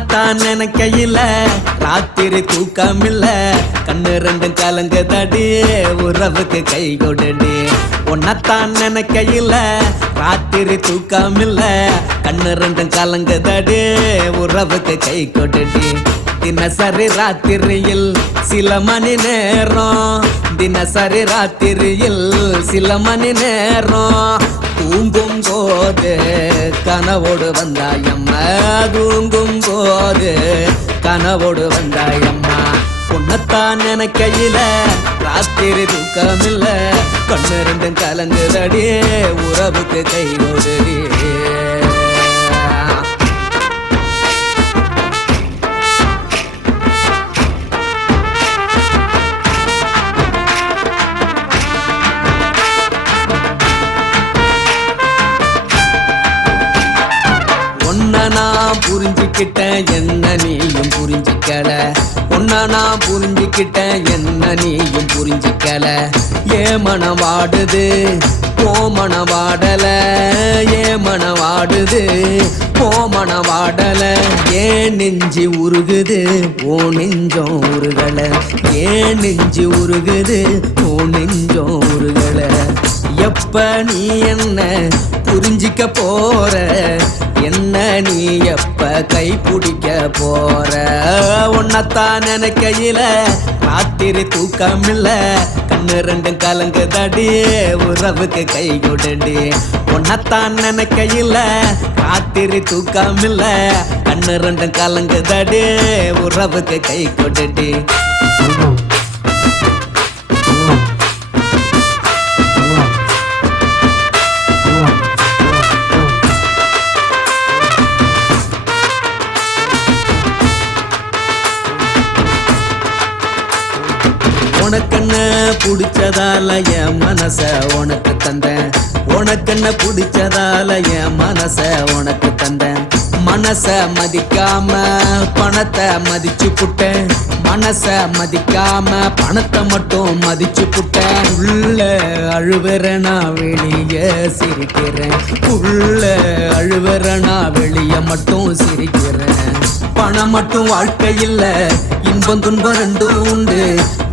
உன்னத்தான் நினைக்கையில ராத்திரி தூக்கமில்ல கண்ணு ரெண்டும் கலங்குதடி உறவுக்கு கை கொடுடி உன்னத்தான் நினைக்கையில ராத்திரி தூக்கமில்ல கண்ணு ரெண்டும் கலங்குதடி உறவுக்கு கை கொடுடி தினசரி ராத்திரியில் சில மணி நேரம் தினசரி ராத்திரியில் சில மணி நேரம் தூங்கும் போது கனவோடு வந்தாயம்மா தூங்கும் போது கனவோடு வந்தாயம்மா உன்னத்தான் நினைக்கையில ராத்திரி தூக்கமில்ல கண்ணு ரெண்டும் கலங்குதடி உறவுக்கு கை கொடுடி நான் புரிஞ்சுக்கிட்டேன் என்ன நீயும் புரிஞ்சிக்கல உன்ன நான் புரிஞ்சுக்கிட்டேன் என்ன நீயும் புரிஞ்சிக்கல ஏ மனம் வாடுது போ மனம் வாடல ஏ மனம் வாடுது போ மனம் வாடல ஏன் நெஞ்சு உருகுது ஓ நெஞ்சம் உருகல ஏன் நெஞ்சு உருகுது ஓ நெஞ்சம் உருகல எப்ப நீ என்ன புரிஞ்சிக்க போற என்ன நீ எப்ப கை பிடிக்க போற உன்னத்தான் நினைக்கையில ராத்திரி தூக்கமில்ல கண்ணு ரெண்டும் கலங்குதடி உறவுக்கு கை கொடுடி உன்னத்தான் நினைக்கையில ராத்திரி தூக்கமில்ல கண்ணு ரெண்டும் கலங்குதடி உறவுக்கு கை கொடுடி உனக்கென்ன பிடிச்சதால என் மனச உனக்கு தந்தேன் உனக்கென்ன பிடிச்சதால என் மனச உனக்கு தந்தேன் மனச மதிக்காம பணத்தை மதிச்சு புட்டேன் மனச மதிக்காம பணத்தை மட்டும் மதிச்சு புட்டேன் உள்ள அழுவுறனா வெளிய சிரிக்கிறேன் உள்ள அழுவுறனா வெளிய மட்டும் சிரிக்கிறேன் பணம் மட்டும் வாழ்க்கையில் இன்பம் துன்பம் ரெண்டும் உண்டு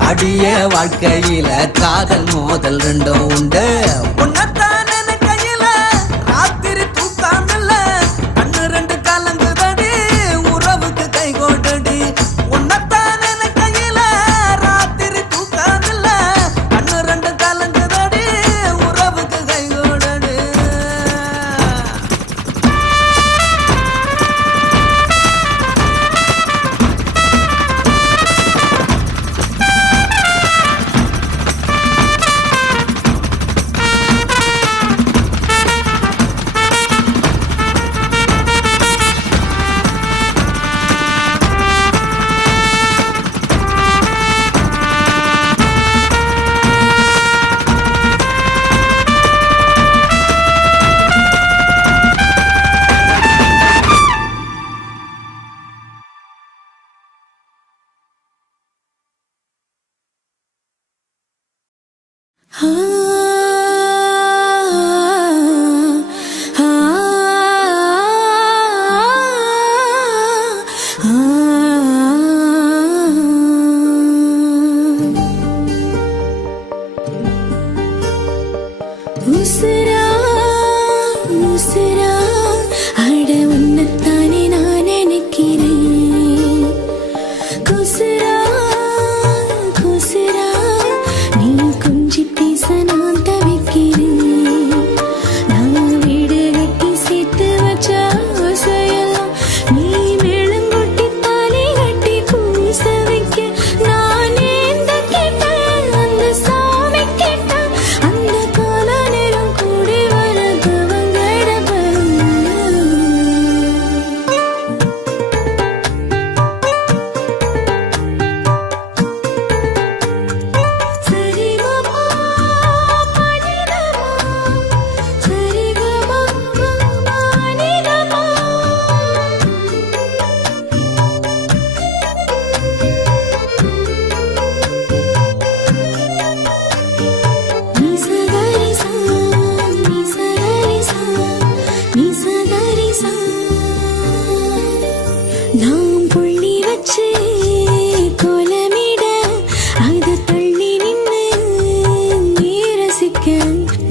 அடிய வாழ்க்கையில காதல் மோதல் ரெண்டும் உண்டு உன்னத்தான் நினைக்கையில ராத்திரி தூக்கமில்ல கண்ணு ரெண்டு கலங்குதடி உறவுக்கு கை கொடுடி உன்னத்தான் நினைக்கையில ராத்திரி தூக்கமில்ல கண்ணு ரெண்டு கலங்குதடி உறவுக்கு கை கொடுடி அந்த கால நேரம் கூட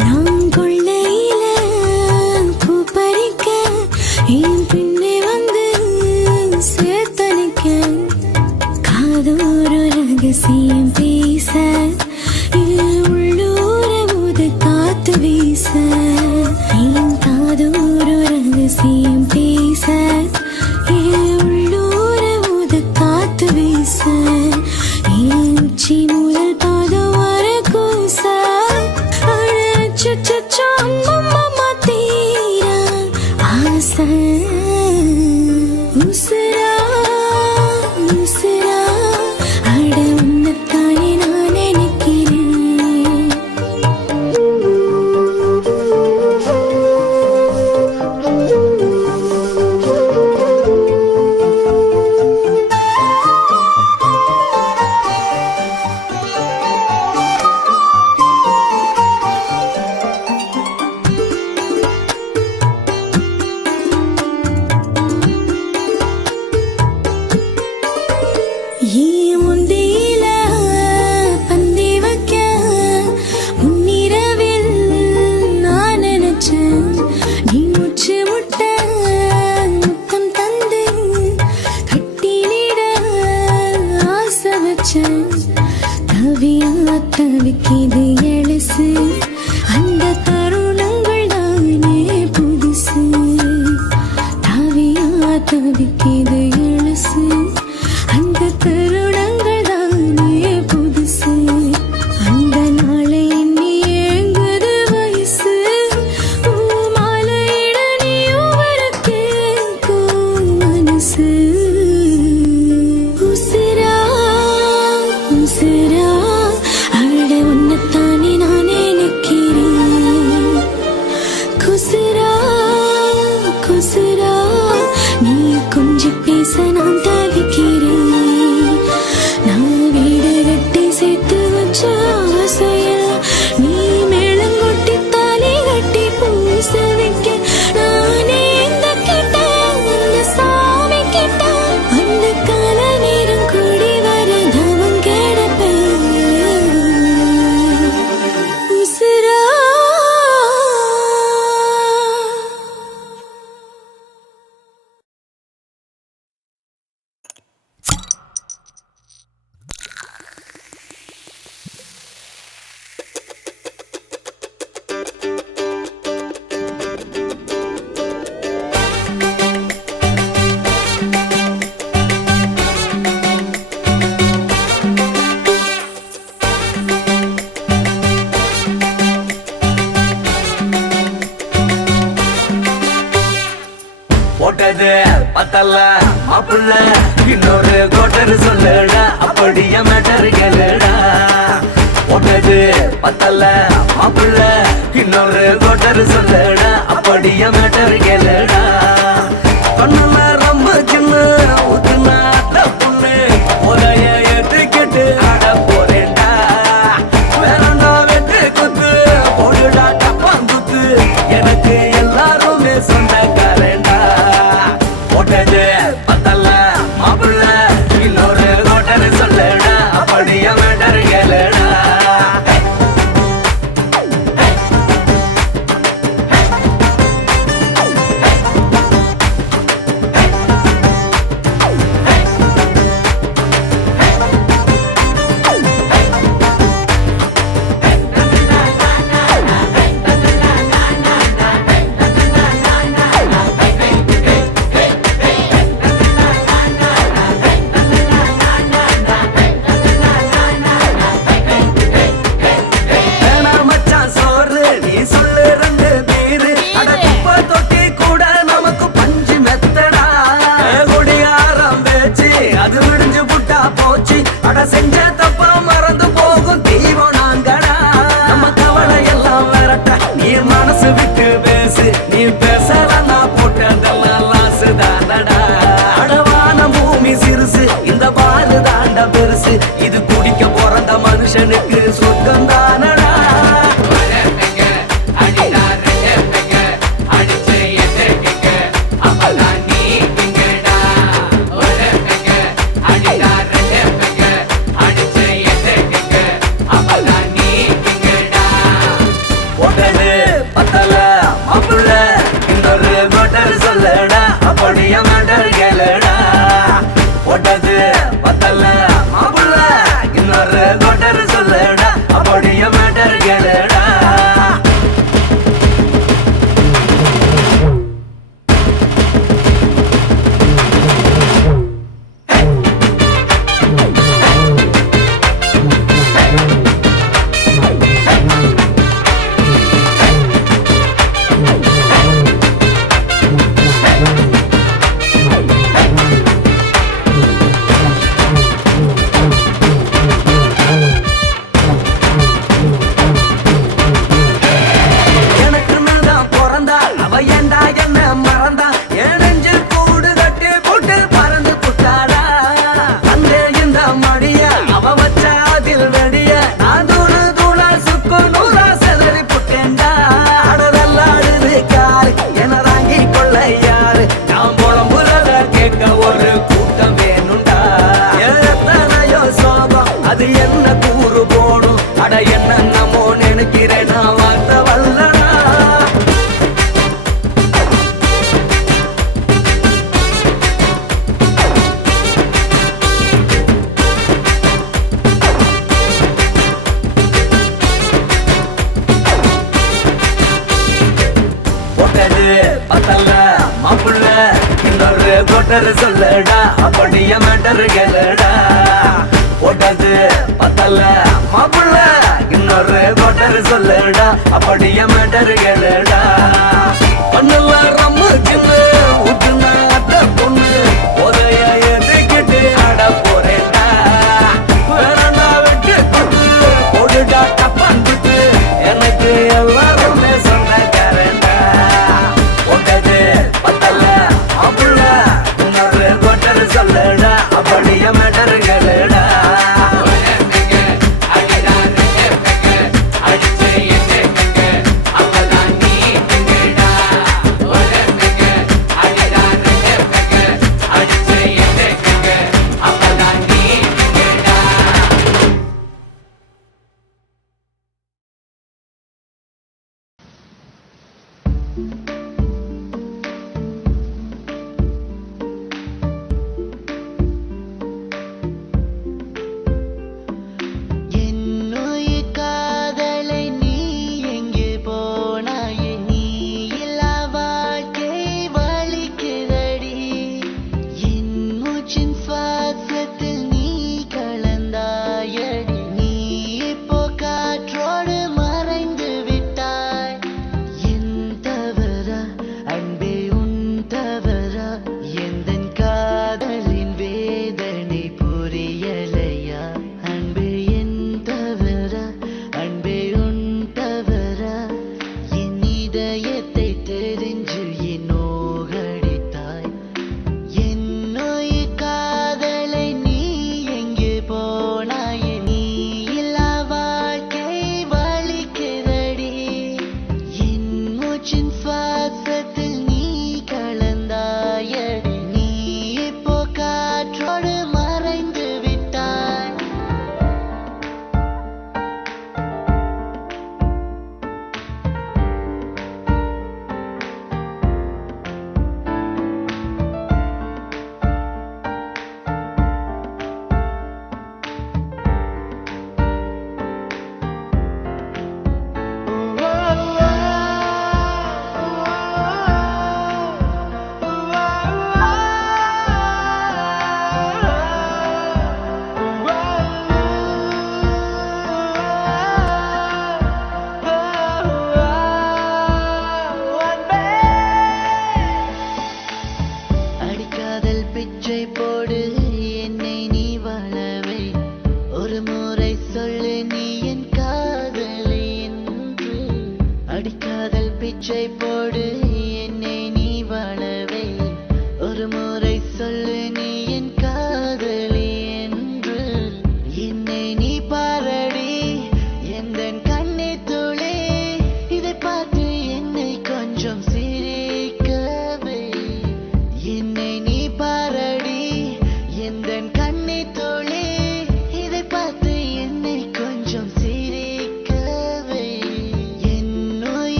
நான் கொள்ளையில பூ பறிக்க என் பின்னே வந்து சேர்த்தனிக்க காதோர ரகசியம் பேச உள்ளூர ஊது காத்து வீச என் காதோர ரகசியம் பேச உள்ளூர ஊது காத்து வீச என் உச்சி முதல் பாதம் வர கூச அம்மா தீரா ஆசை உசுரா உசுரா அட உன்னத்தானே நான் நினைக்கிறேன். ஏன் முந்தியில பந்தி வைக்க முன்னிரவில் நான் நினைச்சேன். நீ முச்சு முட்ட முத்தம் தந்து கட்டிலிட ஆசை வச்சேன். தவியா தவிக்கிது எழசு அந்த தருணங்கள் தானே புதுசு. தவியா தவிக்கிது எழசு அந்த தருணங்கள் தானே புதுசு. அந்த நாளை எண்ணி ஏங்குது வயசு. மாலையிட நீயும் வர கேட்கும் மனசு. உசிரா உசிரா அட உன்னத்தானே நான் நினைக்கிறேன். குசிரா குசிரா நீ கொஞ்சம் பேச நான் தவிக்கிறேன். நான் வீடு கட்டி சேர்த்து வச்ச ஆசையெல்லாம் நீ மேளங்கொட்டி தாலி கட்டி பூச வைக்க நானே இந்த கிட்ட அந்த சாமி கிட்ட அந்த கால நேரம் கூடி வர தவம் கிடப்பேன். உசிரா போட்டது பத்தல்ல மாப்புள்ள இன்னொரு கோட்டர் சொல்லுடா அப்படியே மேட்டர் கேளுடா. போட்டது பத்தல்ல மாப்புள்ள இன்னொரு கோட்டர் சொல்லுடா அப்படியே மேட்டர் கேளுடா. கண்ணுல ரொம்ப சின்ன ஊத்துனா பொண்ணு ஒலைய ஏத்துக்கிட்டு ஆட போறேன்டா. வேறண்டா வெட்டு குத்து போடுடா டப்பாங்குத்து எனக்கு எல்லாருமே சொந்தக்காரன்டா. போட்டது பத்தல்ல மாப்புள்ள இன்னொரு கோட்டர் சொல்லுடா அப்படியே மேட்டர் கேளுடா. செஞ்ச தப்பா மறந்து போகும் தெய்வம் நாங்கடா. நம்ம கவலை எல்லாம் விரட்ட நீ மனசு விட்டு பேசு. நீ பேசலன்னா போட்டதெல்லாம் லாசு தானடா. அடவான பூமி சிறுசு இந்த பாலு தாண்ட பெருசு. இது குடிக்க பிறந்த மனுஷனுக்கு சொர்க்கம் தானடா. கோட்டர் சொல்லடா அப்படியே மேட்டர் கேளுடா போட்டது பத்தல மாப்பிள்ள இன்னொரு கோட்டர் சொல்லடா அப்படியே மேட்டர் கேளுடா ஒண்ணுல ரம்மு சின்ன ஊத்துனா அத்த பொண்ணு உதய எதுக்கிட்டு ஆட போறேன்டா வேறண்டா விட்டு கொண்டு போடுடா டப்பான் விட்டு எனக்கு எல்லாருமே சொந்தக்காரன்டா போட்டது பத்தல மாப்பிள்ள இன்னொரு கோட்டர் சொல்லடா அப்படியே மேட்டர் கேளுடா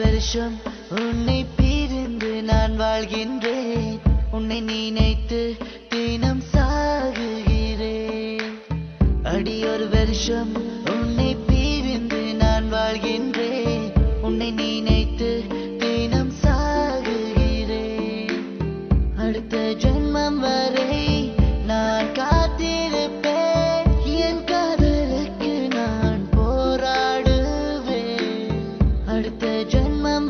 வருஷம் உன்னை பிரிந்து நான் வாழ்கின்றேன். உன்னை நினைத்து தினம் சாகுகிறேன். அடி ஒரு வருஷம் உன்னை பிரிந்து நான் வாழ்கின்றேன். உன்னை நினைத்து தினம் சாகுகிறேன். அடுத்த ஜென்மம் வரை நான் காத்திருப்பேன். என் காதலுக்கு நான் போராடுவேன். அடுத்த ஜென்மம்